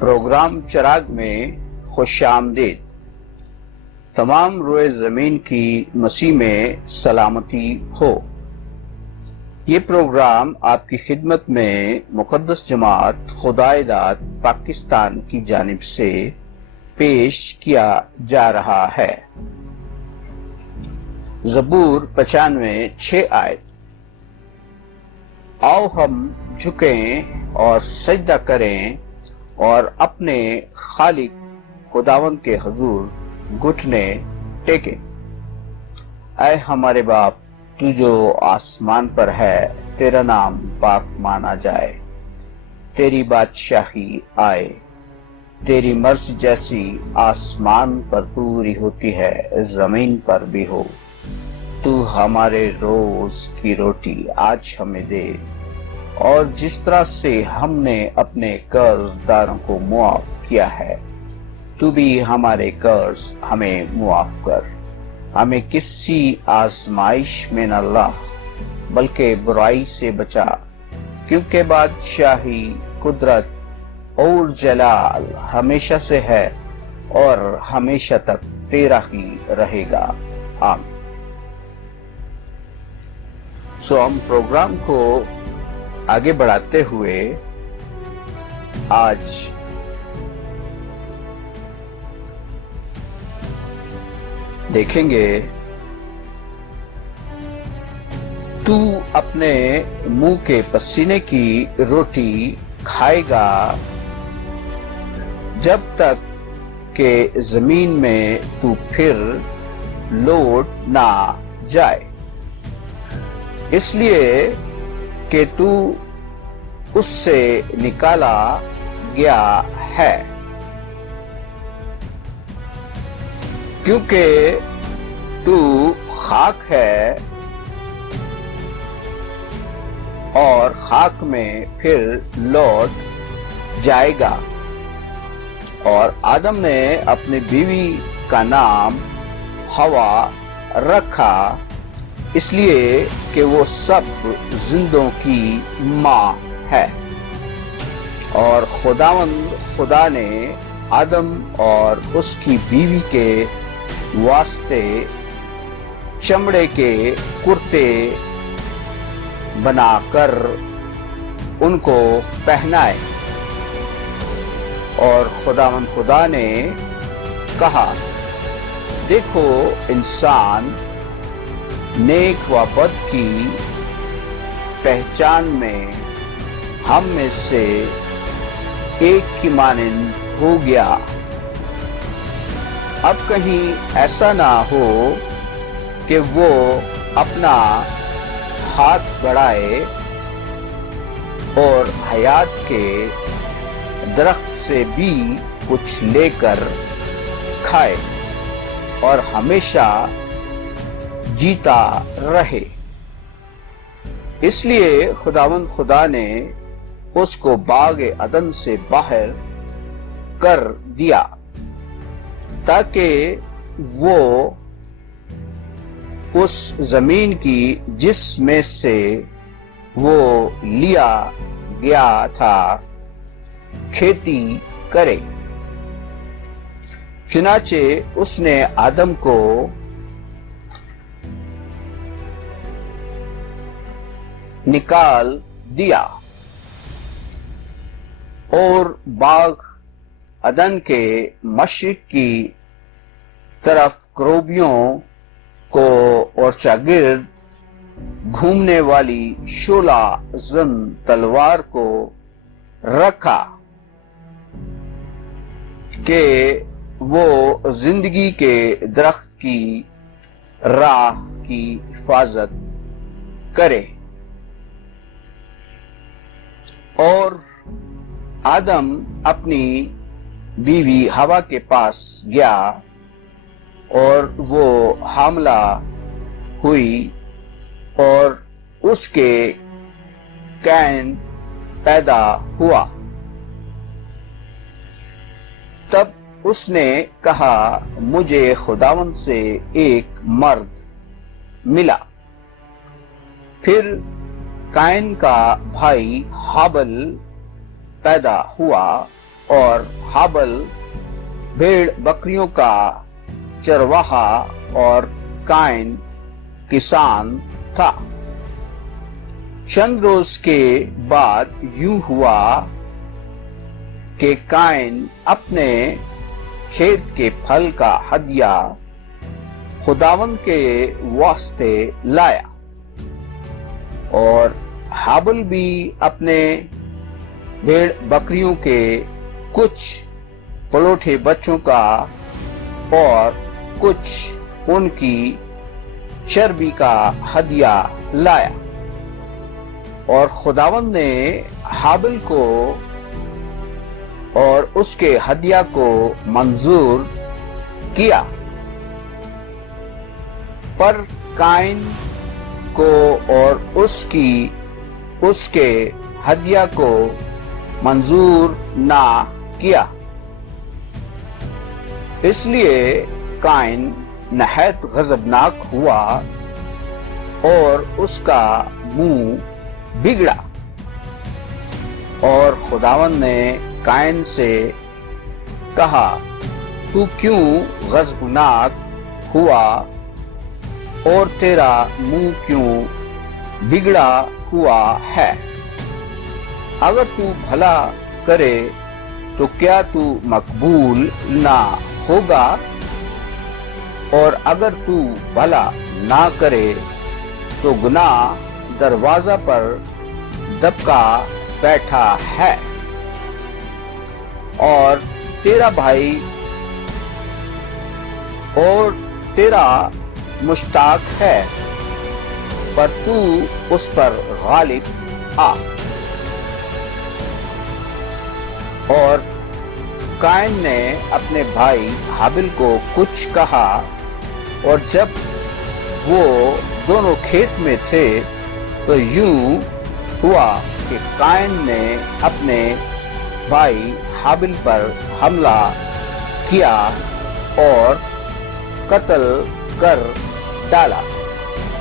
Programme چراغ میں خوش آمدید۔ تمام روئے زمین کی مسیح میں سلامتی ہو۔ یہ پروگرام آپ کی خدمت میں مقدس جماعت خدائے داد پاکستان کی جانب سے پیش کیا جا رہا ہے۔ زبور 95:6 آیت۔ آؤ ہم جھکیں اور سجدہ کریں اور اپنے خالق خداوند کے حضور گھٹنے ٹیکیں۔ اے ہمارے باپ، تو جو آسمان پر ہے، تیرا نام پاک مانا جائے، تیری بادشاہی آئے، تیری مرضی جیسی آسمان پر پوری ہوتی ہے زمین پر بھی ہو۔ تو ہمارے روز کی روٹی آج ہمیں دے، اور جس طرح سے ہم نے اپنے قرض داروں کو معاف کیا ہے، تو بھی ہمارے قرض ہمیں معاف کر۔ ہمیں کسی آزمائش میں نہ لا، بلکہ برائی سے بچا، کیونکہ بادشاہی، قدرت اور جلال ہمیشہ سے ہے اور ہمیشہ تک تیرا ہی رہے گا، آمین۔ ہم پروگرام کو آگے بڑھاتے ہوئے آج دیکھیں گے، تو اپنے منہ کے پسینے کی روٹی کھائے گا جب تک کہ زمین میں تو پھر لوٹ نہ جائے، اس لیے کہ تو اس سے نکالا گیا ہے، کیونکہ تو خاک ہے اور خاک میں پھر لوٹ جائے گا۔ اور آدم نے اپنی بیوی کا نام ہوا رکھا، اس لیے کہ وہ سب زندوں کی ماں ہے۔ اور خداوند خدا نے آدم اور اس کی بیوی کے واسطے چمڑے کے کرتے بنا کر ان کو پہنائے۔ اور خداوند خدا نے کہا، دیکھو، انسان نیک و بد کی پہچان میں ہم میں سے ایک کی مانند ہو گیا۔ اب کہیں ایسا نہ ہو کہ وہ اپنا ہاتھ بڑھائے اور حیات کے درخت سے بھی کچھ لے کر کھائے اور ہمیشہ جیتا رہے۔ اس لیے خداوند خدا نے اس کو باغ عدن سے باہر کر دیا، تاکہ وہ اس زمین کی جس میں سے وہ لیا گیا تھا کھیتی کرے۔ چنانچہ اس نے آدم کو نکال دیا اور باغ عدن کے مشرق کی طرف کروبیوں کو اور چاگرد گھومنے والی شعلہ زن تلوار کو رکھا کہ وہ زندگی کے درخت کی راہ کی حفاظت کرے۔ اور آدم اپنی بیوی ہوا کے پاس گیا اور وہ حاملہ ہوئی اور اس کے کین پیدا ہوا۔ تب اس نے کہا، مجھے خداوند سے ایک مرد ملا۔ پھر قائن کا بھائی ہابل پیدا ہوا और हाबल भेड़ बकरियों का चरवाहा और काइन किसान था। चंद रोज के बाद यूं हुआ कि काइन अपने खेत के फल का हदिया खुदावंद के वास्ते लाया, और हाबल भी अपने भेड़ बकरियों के कुछ पलोठे बच्चों का और कुछ उनकी चर्बी का हदिया लाया। और खुदावंद ने हाबिल को और उसके हदिया को मंजूर किया, पर काइन को और उसके हदिया को मंजूर ना किया। इसलिए काइन नहायत गजबनाक हुआ और उसका मुंह बिगड़ा। और खुदावंद ने काइन से कहा, तू क्यों गजबनाक हुआ और तेरा मुंह क्यों बिगड़ा हुआ है? अगर तू भला करे तो क्या तू मकबूल ना होगा, और अगर तू भला ना करे तो गुनाह दरवाजा पर दबका बैठा है, और तेरा भाई और तेरा मुश्ताक है, पर तू उस पर गालिब आ। और काइन ने अपने भाई हाबिल को कुछ कहा, और जब वो दोनों खेत में थे तो यूं हुआ कि काइन ने अपने भाई हाबिल पर हमला किया और कत्ल कर डाला।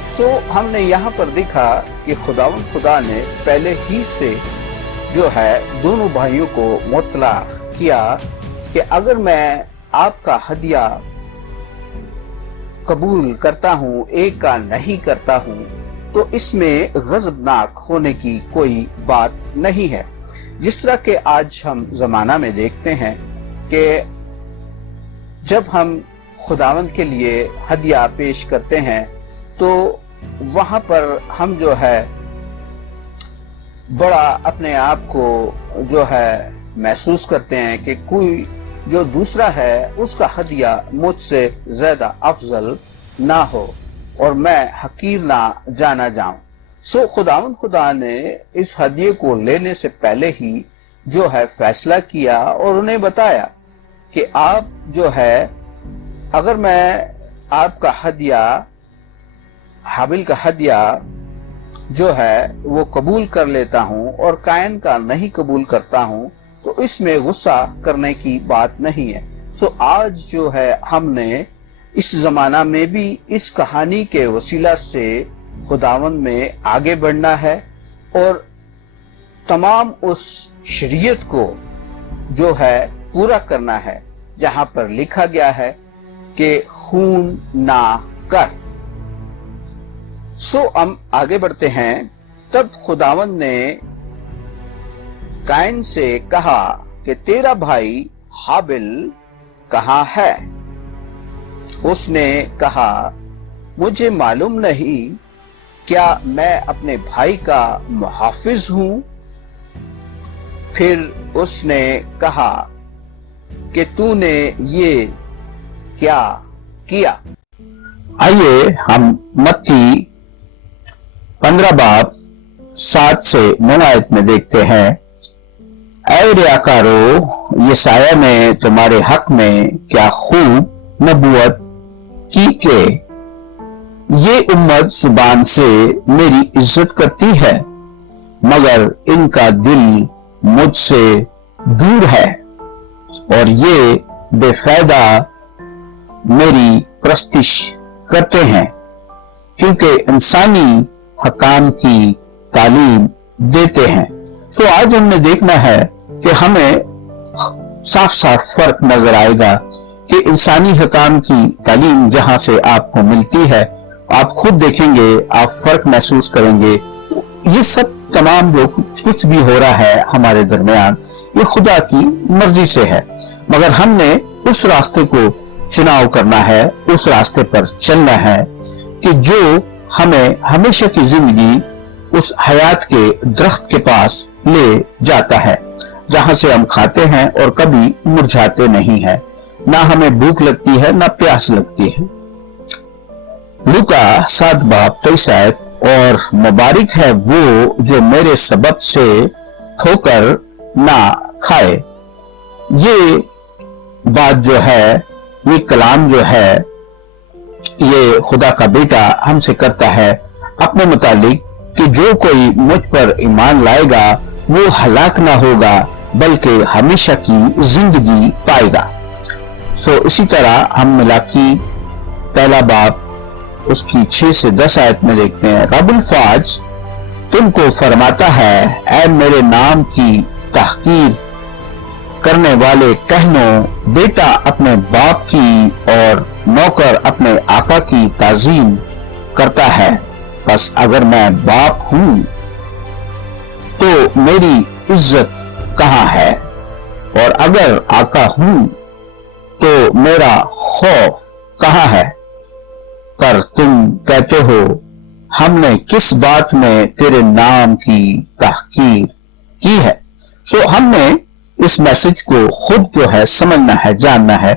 सो हमने यहाँ पर देखा कि खुदा ने पहले ही से जो है दोनों भाइयों को मुतला किया कि अगर मैं आपका हदिया कबूल करता हूं, एक का नहीं करता हूं, तो इसमें गजबनाक होने की कोई बात नहीं है। जिस तरह के आज हम जमाना में देखते हैं कि जब हम खुदावंद के लिए हदिया पेश करते हैं तो वहां पर हम जो है बड़ा अपने आप को जो है महसूस करते हैं कि कोई जो दूसरा है उसका हदिया मुझसे ज्यादा अफजल ना हो और मैं हकीर ना जाना जाऊं। सो खुदा ने इस हदिये को लेने से पहले ही जो है फैसला किया और उन्हें बताया कि आप जो है, अगर मैं आपका हदिया हाबिल का हदिया जो है वो कबूल कर लेता हूं और कायन का नहीं कबूल करता हूं, तो इसमें गुस्सा करने की बात नहीं है। सो आज जो है हमने इस जमाना में भी इस कहानी के वसीला से खुदावंद में आगे बढ़ना है और तमाम उस शरीयत को जो है पूरा करना है जहां पर लिखा गया है कि खून ना कर। सो हम आगे बढ़ते हैं। तब खुदावंद ने कायन से कहा कि तेरा भाई हाबिल कहाँ है? उसने कहा, मुझे मालूम नहीं, क्या मैं अपने भाई का मुहाफिज हूं? फिर उसने कहा कि तूने ये क्या किया? आइए हम मत्ती 15 बाब 7 से 9 आयत में देखते हैं। ऐ रियाकारो, यशाया ने तुम्हारे हक में क्या खूब नबूवत की कि ये उम्मत जुबान से मेरी इज्जत करती है मगर इनका दिल मुझसे दूर है और ये बेफायदा मेरी प्रस्तिश करते हैं, क्योंकि इंसानी हकाम की तालीम देते हैं। सो आज हमने देखना है कि हमें साफ साफ फर्क नजर आएगा कि इंसानी हकाम की तालीम जहां से आपको मिलती है, आप खुद देखेंगे, आप फर्क महसूस करेंगे। ये सब तमाम जो कुछ भी हो रहा है हमारे दरमियान, ये खुदा की मर्जी से है, मगर हमने उस रास्ते को चुनाव करना है, उस रास्ते पर चलना है कि जो हमें हमेशा की जिंदगी उस हयात के दरख्त के पास ले जाता है, जहां से हम खाते हैं और कभी मुरझाते नहीं हैं, ना हमें भूख लगती है ना प्यास लगती है। लूका 7 बाब 23 आयत, और मुबारक है वो जो मेरे सबब से ठोकर ना खाए। ये बात जो है, ये कलाम जो है, ये खुदा का बेटा हमसे करता है अपने मुतालिक कि जो कोई मुझ पर ईमान लाएगा वो हलाक ना होगा बल्कि हमेशा की जिंदगी पाएगा। इसी तरह हम मिलाकी 1 बाब उसकी 6 से 10 आयत में देखते हैं, रब्बुल फाज तुमको फरमाता है, ऐ मेरे नाम की तहकीर करने वाले कहनो, बेटा अपने बाप की और नौकर अपने आका की ताजीम करता है। बस अगर मैं बाप हूं तो मेरी इज्जत कहाँ है, और अगर आका हूं तो मेरा खौफ कहाँ है। पर तुम कहते हो, हमने किस बात में तेरे नाम की तहकीर की है। हमने इस मैसेज को खुद जो है समझना है, जानना है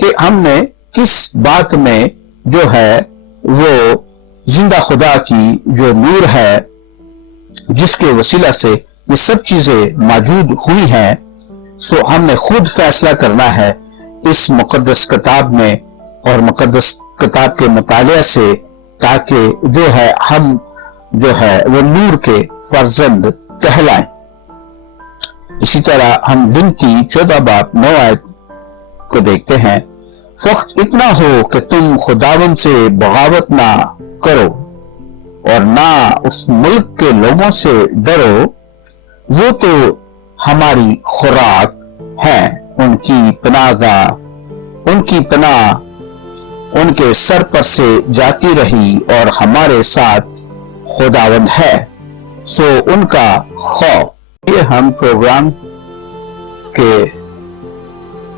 कि हमने किस बात में जो है वो जिंदा खुदा की जो नूर है, जिसके वसीला से ये सब चीजें मौजूद हुई हैं, हमने खुद फैसला करना है इस मुकद्दस किताब में और मुकद्दस किताब के मुतालिया से, ताकि जो है हम जो है वो नूर के फर्जंद कहलाएं। इसी तरह हम गिनती 14 बाब 9 आयत को देखते हैं, फक्त इतना हो कि तुम खुदावन से बगावत ना करो और ना उस मुल्क के लोगों से डरो, वो तो हमारी खुराक है, उनकी पनाहगाह, उनकी पनाह उनके सर पर से जाती रही और हमारे साथ खुदावंद है, उनका खौफ। ये हम प्रोग्राम के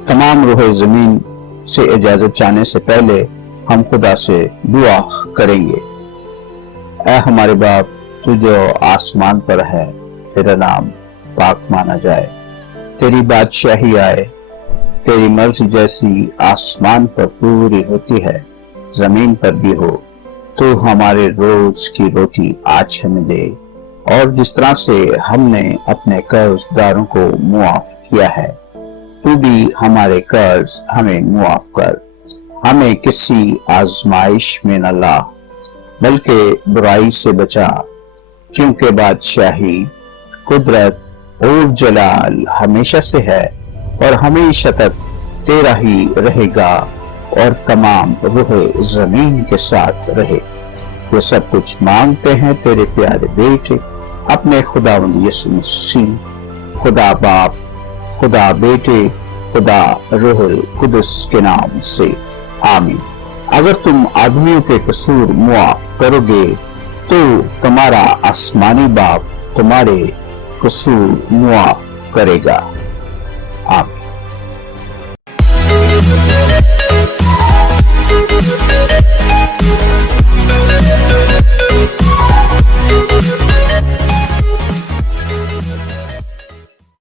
तमाम रूह जमीन से इजाजत चाहने से पहले हम खुदा से दुआ करेंगे। ऐ हमारे बाप, तू जो आसमान पर है, तेरा नाम पाक माना जाए, तेरी बादशाही आए, तेरी मर्जी जैसी आसमान पर पूरी होती है जमीन पर भी हो। तो हमारे रोज की रोटी आज हमें दे, और जिस तरह से हमने अपने कर्जदारों को मुआफ किया है, तू भी हमारे कर्ज हमें मुआफ कर। हमें किसी आजमाइश में न ला, बल्कि बुराई से बचा, क्योंकि बादशाही, कुदरत और जलाल हमेशा से है और हमेशा तक तेरा ही रहेगा, और तमाम रूह जमीन के साथ रहे। ये सब कुछ मांगते हैं तेरे प्यारे बेटे अपने खुदावंद यीशु मसीह, खुदा बाप, खुदा बेटे, खुदा रूहुल कुदस के नाम से, आमीन। अगर तुम आदमियों के कसूर मुआफ करोगे तो तुम्हारा आसमानी बाप तुम्हारे कसूर मुआफ करेगा। आमीन।